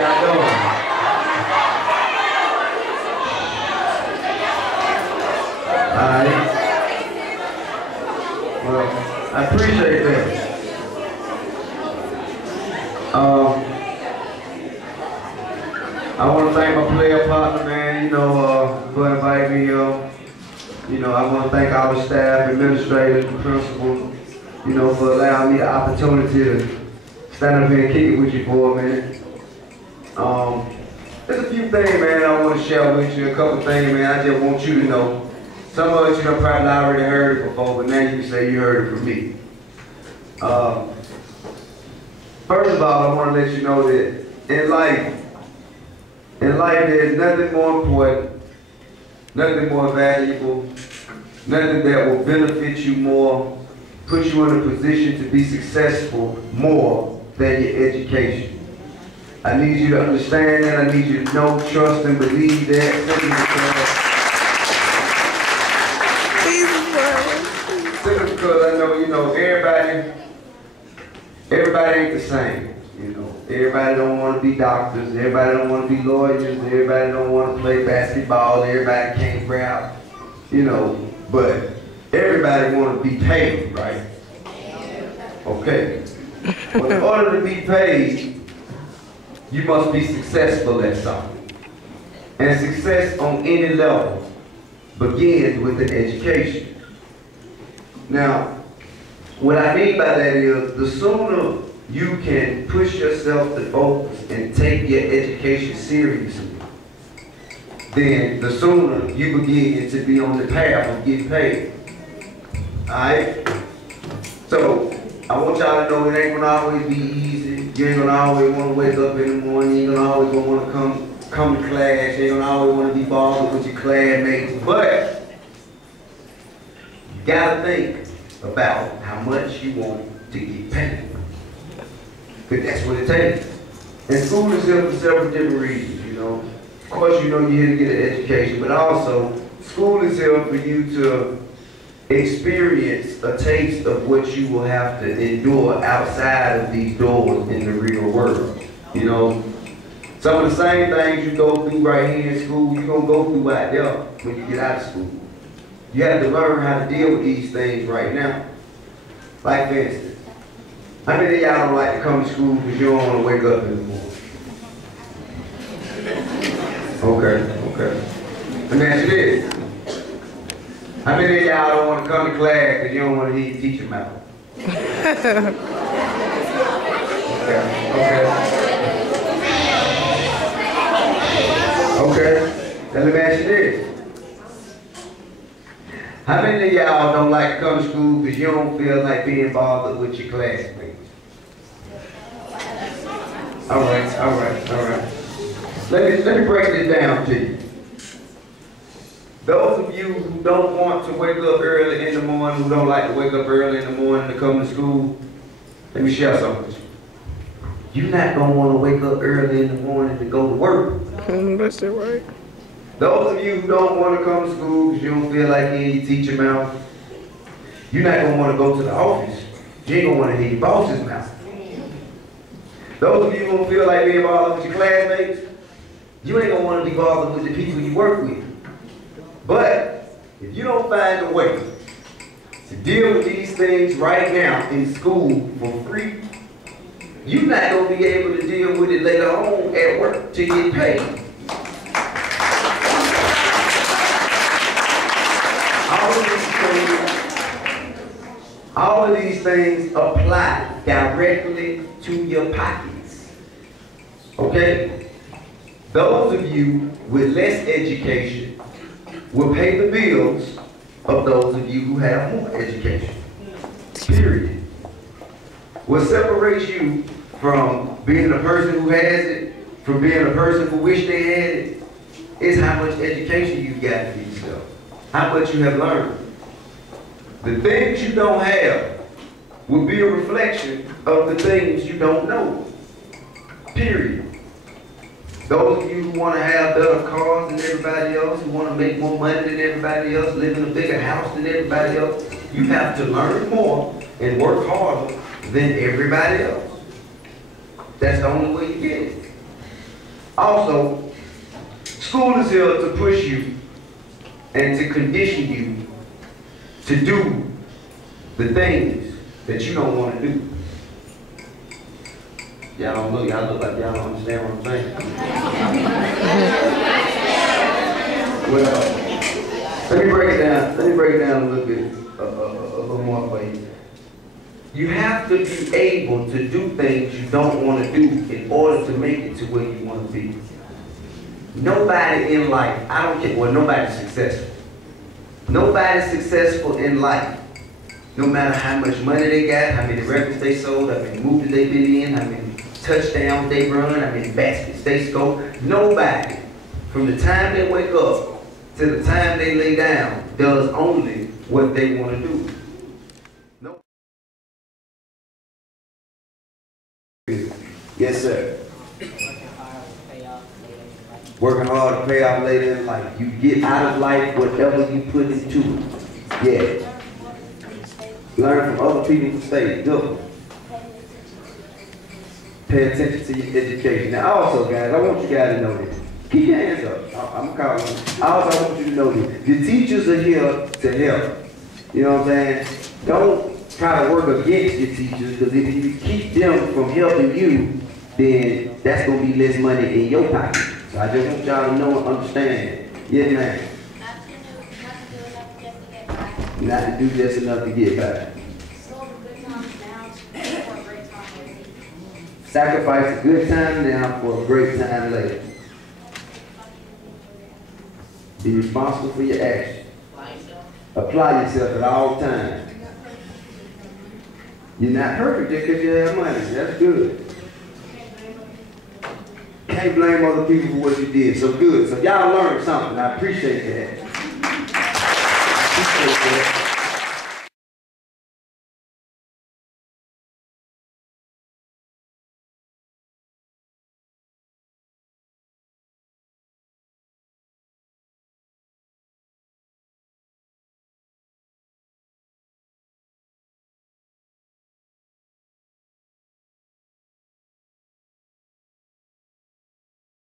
y'all doing? Alright. Well, I appreciate that. I want to thank my player partner, man, for inviting me. I want to thank our staff, administrators, and principals, for allowing me the opportunity to stand up here and kick it with you for a minute. There's a few things, man, I want to share with you. A couple things, man, I just want you to know. Some of it you probably already heard it before, but now you can say you heard it from me. First of all, I want to let you know that in life there's nothing more important, nothing more valuable, nothing that will benefit you more, put you in a position to be successful more than your education. I need you to understand that. I need you to know, trust, and believe that. Simply because I know, everybody ain't the same. Everybody don't want to be doctors. Everybody don't want to be lawyers. Everybody don't want to play basketball. Everybody can't rap. But everybody want to be paid, right? Okay. Well, in order to be paid, you must be successful at something. And success on any level begins with an education. Now, what I mean by that is, the sooner you can push yourself to focus and take your education seriously, then the sooner you begin to be on the path of getting paid. Alright? So, I want y'all to know it ain't gonna always be easy. You ain't gonna always want to wake up in the morning. You ain't gonna always want to come to class. You ain't gonna always want to be bothered with your classmates. But you gotta think about how much you want to get paid. Because that's what it takes. And school is here for several different reasons, Of course, you're here to get an education, but also school is here for you to experience a taste of what you will have to endure outside of these doors in the real world. Some of the same things you go through right here in school, you're going to go through out there when you get out of school. You have to learn how to deal with these things right now. Like for instance, how many of y'all don't like to come to school because you don't want to wake up in the morning? Okay. Let me ask you this. How many of y'all don't want to come to class because you don't want to hear your teacher mouth? Okay. Now let me ask you this. How many of y'all don't like to come to school because you don't feel like being bothered with your classmates? All right. Let me break this down to you. Those of you who don't want to wake up early in the morning, who don't like to wake up early in the morning to come to school, let me share something with you. You're not going to want to wake up early in the morning to go to work. That's it, right? Those of you who don't want to come to school because you don't feel like hearing your teacher mouth, you're not going to want to go to the office. You ain't going to want to hear your boss's mouth. Those of you who don't feel like being bothered with your classmates, you ain't going to want to be bothered with the people you work with. But if you don't find a way to deal with these things right now in school for free, you're not going to be able to deal with it later on at work to get paid. All of these things apply directly to your pockets. Okay? Those of you with less education will pay the bills of those of you who have more education. Period. What separates you from being a person who has it, from being a person who wish they had it, is how much education you've got for yourself. How much you have learned. The things you don't have will be a reflection of the things you don't know. Period. Those of you who want to have better cars than everybody else, who want to make more money than everybody else, live in a bigger house than everybody else, you have to learn more and work harder than everybody else. That's the only way you get it. Also, school is here to push you and to condition you to do the things that you don't want to do. Y'all don't look, y'all look like y'all don't understand what I'm saying. Well, let me break it down a little bit, a little more for you. You have to be able to do things you don't want to do in order to make it to where you want to be. Nobody in life, I don't care, well, nobody's successful. Nobody's successful in life. No matter how much money they got, how many records they sold, how many movies they've been in, how many touchdowns they run, how many baskets they score. Nobody, from the time they wake up to the time they lay down, does only what they want to do. No. Yes, sir. Working hard to pay off later in life. You get out of life whatever you put into it. Yeah. Learn from other people's mistakes. Good. Pay attention to your education. Now also, guys, I want you guys to know this. Keep your hands up. I'm calling you. I want you to know this. The teachers are here to help. You know what I'm saying? Don't try to work against your teachers, because if you keep them from helping you, then that's going to be less money in your pocket. So I just want y'all to know and understand. Yes, ma'am. Not to do just enough to get by. Sacrifice a good time now for a great time later. Be responsible for your actions. Apply yourself at all times. You're not perfect just because you have money. That's good. Can't blame other people for what you did. So good. So y'all learned something. I appreciate that.